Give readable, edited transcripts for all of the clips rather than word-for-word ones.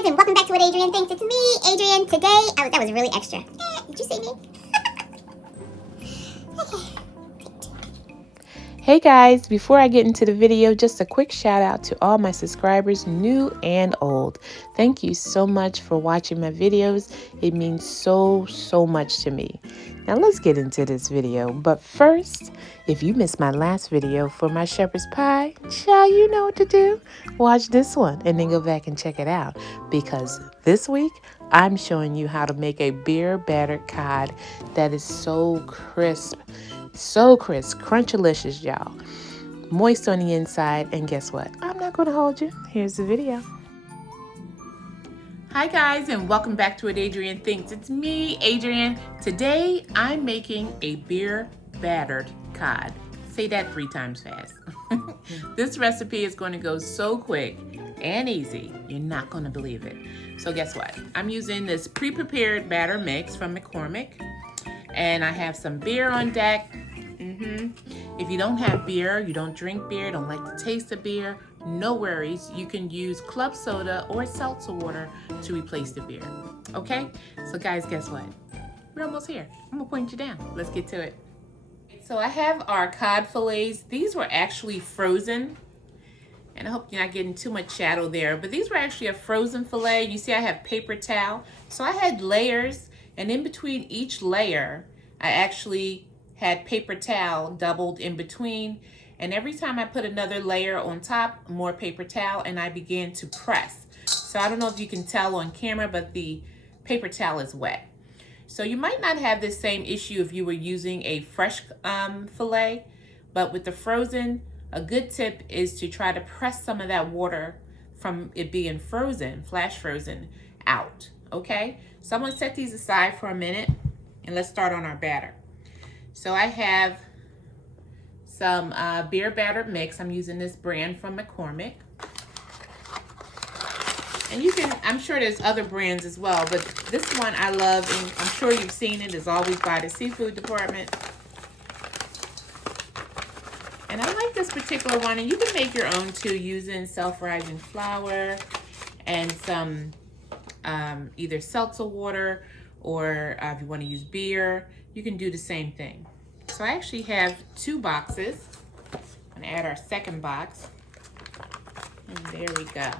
guys, and welcome back to What Adrianne Thinks. It's me, Adrianne. Today, that was really extra. Did you see me? Hey guys, before I get into the video, just a quick shout out to all my subscribers, new and old. Thank you so much for watching my videos. It means so much to me. Now let's get into this video. But first, if you missed my last video for my shepherd's pie, child, you know what to do. Watch this one and then go back and check it out. Because this week, I'm showing you how to make a beer battered cod that is so crisp. So crisp, crunchalicious, y'all. Moist on the inside, and guess what? I'm not going to hold you. Here's the video. Hi guys, and welcome back to What Adrianne Thinks. It's me, Adrianne. Today, I'm making a beer battered cod. Say that 3 times fast. This recipe is going to go so quick and easy, you're not going to believe it. So guess what? I'm using this pre-prepared batter mix from McCormick. And I have some beer on deck. If you don't have beer, you don't drink beer, don't like the taste of beer, no worries. You can use club soda or seltzer water to replace the beer. Okay? So guys, guess what? We're almost here. I'm gonna point you down. Let's get to it. So I have our cod fillets. These were actually frozen. And I hope you're not getting too much shadow there. But these were actually a frozen fillet. You see I have paper towel. So I had layers. And in between each layer, I actually had paper towel doubled in between. And every time I put another layer on top, more paper towel, and I began to press. So I don't know if you can tell on camera, but the paper towel is wet. So you might not have this same issue if you were using a fresh fillet, but with the frozen, a good tip is to try to press some of that water from it being frozen, flash frozen, out. Okay, so I'm gonna set these aside for a minute and let's start on our batter. So I have some beer batter mix. I'm using this brand from McCormick. And you can, I'm sure there's other brands as well, but this one I love, and I'm sure you've seen it, is always by the seafood department. And I like this particular one, and you can make your own too using self-rising flour and some either seltzer water, or if you want to use beer, you can do the same thing. So I actually have 2 boxes. I'm gonna add our second box, and there we go.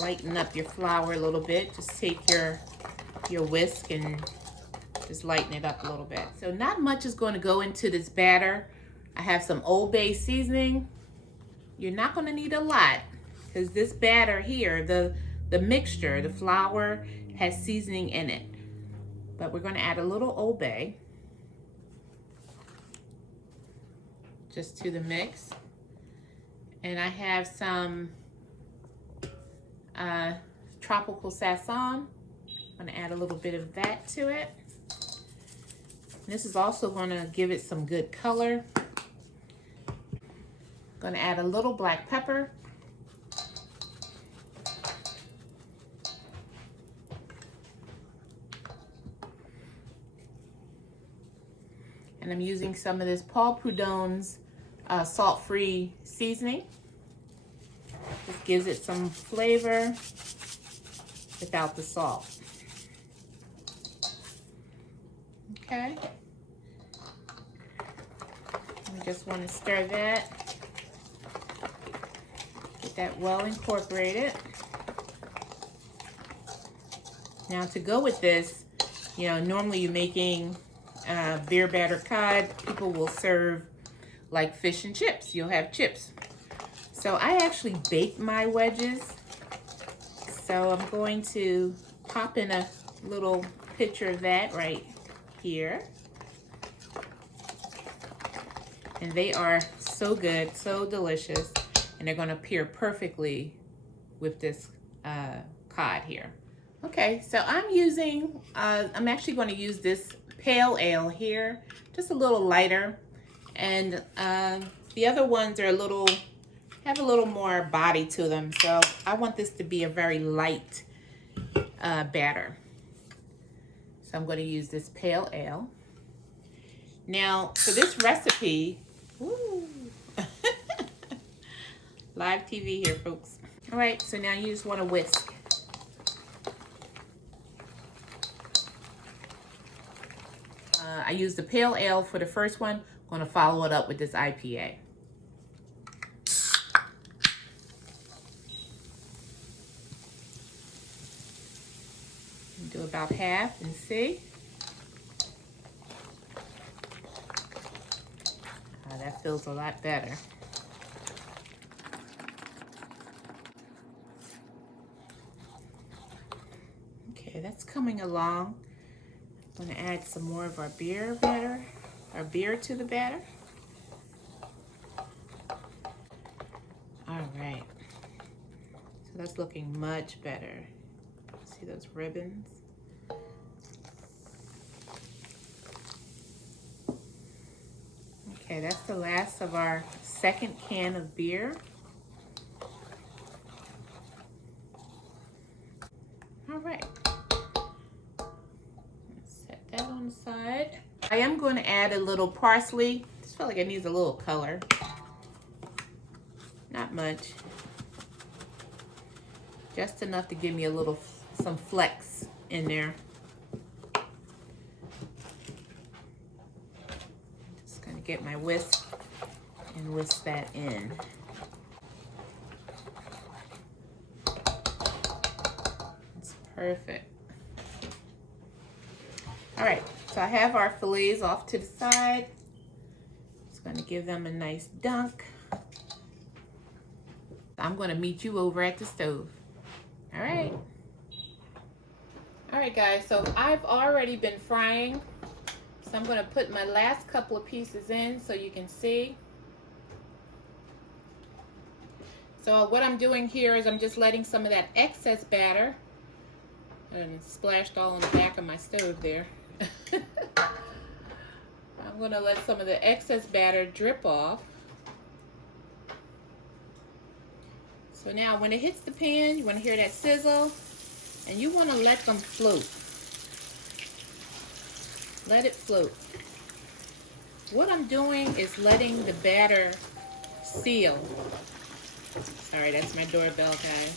Lighten up your flour a little bit. Just take your whisk and just lighten it up a little bit. So not much is going to go into this batter. I have some Old Bay seasoning. You're not going to need a lot because this batter here, the mixture, the flour has seasoning in it. But we're going to add a little Old Bay just to the mix. And I have some tropical Sazon. I'm going to add a little bit of that to it. This is also going to give it some good color. Going to add a little black pepper. And I'm using some of this Prudhomme's salt-free seasoning. This gives it some flavor without the salt. Okay. We just want to stir that. Get that well incorporated. Now to go with this, you know, normally you're making beer battered cod, people will serve like fish and chips. You'll have chips. So I actually bake my wedges. So I'm going to pop in a little picture of that right here. And they are so good, so delicious, and they're going to pair perfectly with this cod here. Okay, so I'm using, I'm actually going to use this pale ale here, just a little lighter, and the other ones are have a little more body to them, so I want this to be a very light batter. So I'm going to use this pale ale. Now, for this recipe, woo, live TV here, folks. All right, so now you just want to whisk. I used the pale ale for the first one. I'm going to follow it up with this IPA. Do about half and see. That feels a lot better. Okay, that's coming along. I'm going to add some more of our beer to the batter. All right. So that's looking much better. See those ribbons? Okay, that's the last of our second can of beer. All right. Set that on the side. I am going to add a little parsley. Just feel like it needs a little color. Not much. Just enough to give me a little, some flecks in there. Get my whisk and whisk that in. It's perfect. All right, so I have our fillets off to the side. Just gonna give them a nice dunk. I'm gonna meet you over at the stove. All right. All right, guys, so I've already been frying. So I'm going to put my last couple of pieces in so you can see. So what I'm doing here is I'm just letting some of that excess batter, and it splashed all on the back of my stove there. I'm going to let some of the excess batter drip off. So now when it hits the pan, you want to hear that sizzle, and you want to let them float. Let it float. What I'm doing is letting the batter seal. Sorry, that's my doorbell, guys.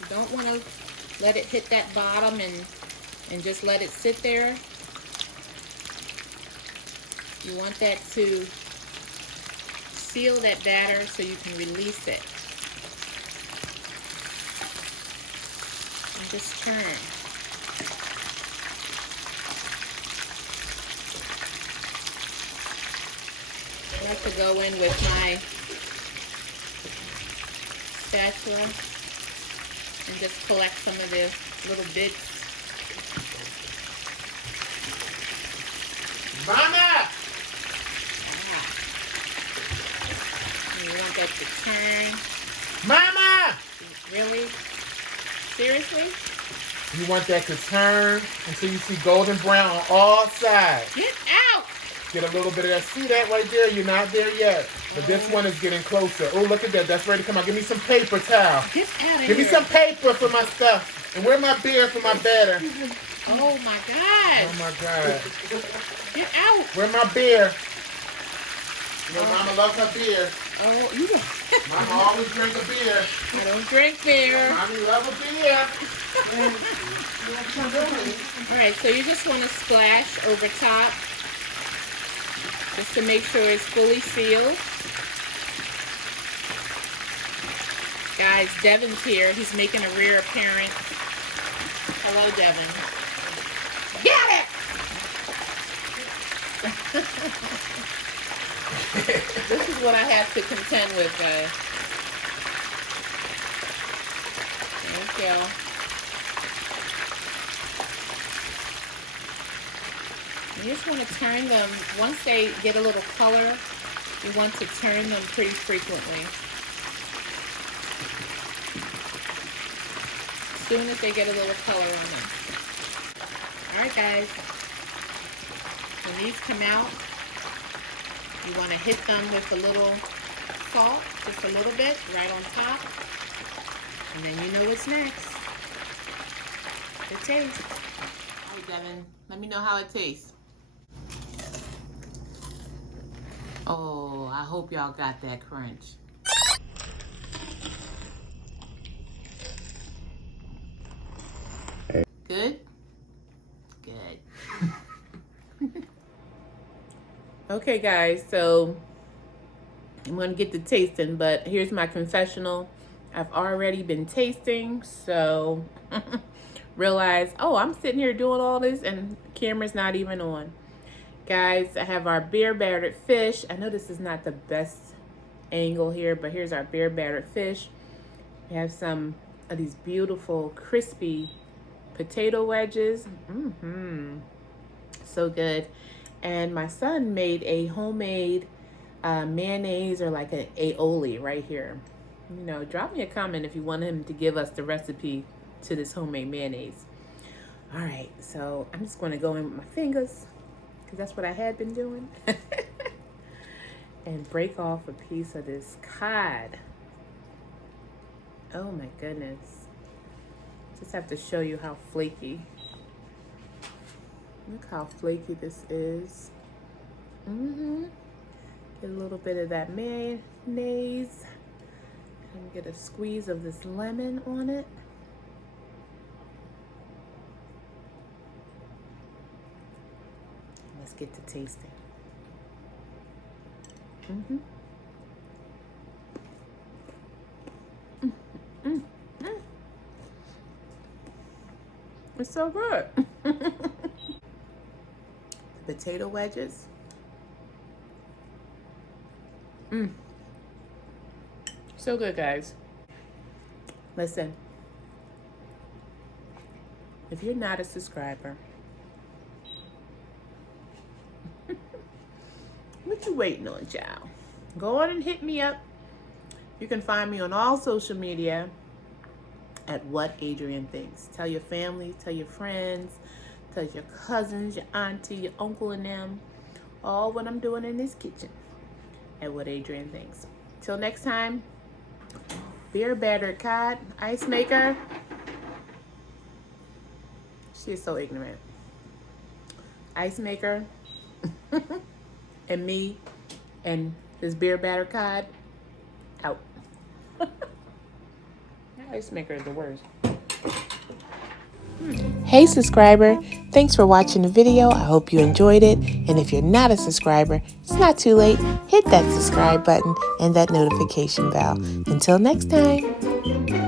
You don't want to let it hit that bottom and just let it sit there. You want that to seal that batter so you can release it. And just turn. I like to go in with my spatula and just collect some of the little bits. Mama! And you want that to turn. Mama! Really? Seriously? You want that to turn until you see golden brown on all sides. Get out! Get a little bit of that. See that right there? You're not there yet. But this one is getting closer. Oh, look at that. That's ready to come out. Give me some paper towel. Get out of here. Give me some paper for my stuff. And where my beer for my batter? Oh my God. Oh my God. Get out. Where my beer? You know, Mama loves her beer. Oh, you don't. Mama always drink a beer. I don't drink beer. Mommy love a beer. All right, so you just want to splash over top just to make sure it's fully sealed. Guys, Devin's here. He's making a rare appearance. Hello, Devin. Get it! This is what I have to contend with, guys. There we go. You just want to turn them, once they get a little color, you want to turn them pretty frequently. As soon as they get a little color on them. Alright guys, when these come out, you want to hit them with a little salt, just a little bit, right on top. And then you know what's next. Good taste. All right, Devin, let me know how it tastes. Oh, I hope y'all got that crunch. Good? Good. Okay, guys, so I'm going to get to tasting, but here's my confessional. I've already been tasting, so realize, oh, I'm sitting here doing all this and the camera's not even on. Guys, I have our beer battered fish. I know this is not the best angle here, but here's our beer battered fish. We have some of these beautiful crispy potato wedges. So good. And my son made a homemade mayonnaise, or like an aioli right here. You know, drop me a comment if you want him to give us the recipe to this homemade mayonnaise. All right, so I'm just going to go in with my fingers, because that's what I had been doing, and break off a piece of this cod. Oh my goodness. Just have to show you how flaky. Look how flaky this is. Get a little bit of that mayonnaise. And get a squeeze of this lemon on it. Let's get to tasting. It's so good. The potato wedges. So good, guys. Listen, if you're not a subscriber, what you waiting on, child? Go on and hit me up. You can find me on all social media at What Adrianne Thinks. Tell your family, tell your friends, tell your cousins, your auntie, your uncle, and them all what I'm doing in this kitchen at What Adrianne Thinks. Till next time, beer battered cod, ice maker. She is so ignorant. Ice maker, and me, and this beer battered cod, out. Ice maker is the worst. Hey subscriber, thanks for watching the video. I hope you enjoyed it. And if you're not a subscriber, it's not too late. Hit that subscribe button and that notification bell. Until next time.